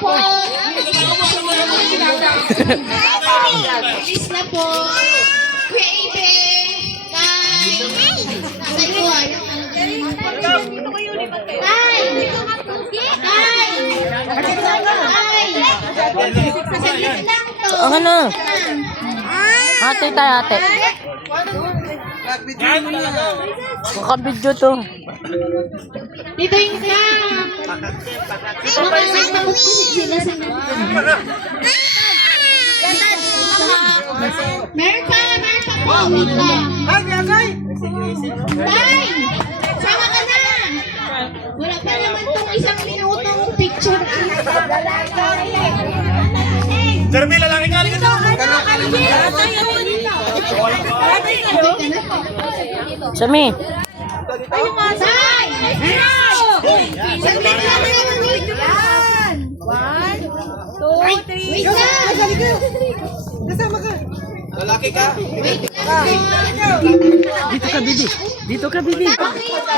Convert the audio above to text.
po. Please na po. Creative. Tay. Saglit lang to. Ano? Ate tayo, ate. Makabidyo to. Dito yung isa. Makakatapos sila sa meron pa po. Wait lang. Tay! Sama ka na! Wala pa naman itong isang minutong picture. Jeremy, lalaki ka rin ito. Sami. Tay! Saglit lang naman dito. 1, 2, 3. Wait lang! Kasama ka. Lalaki ka. Wait lang. Dito ka, Bibi. Dito ka, Bibi.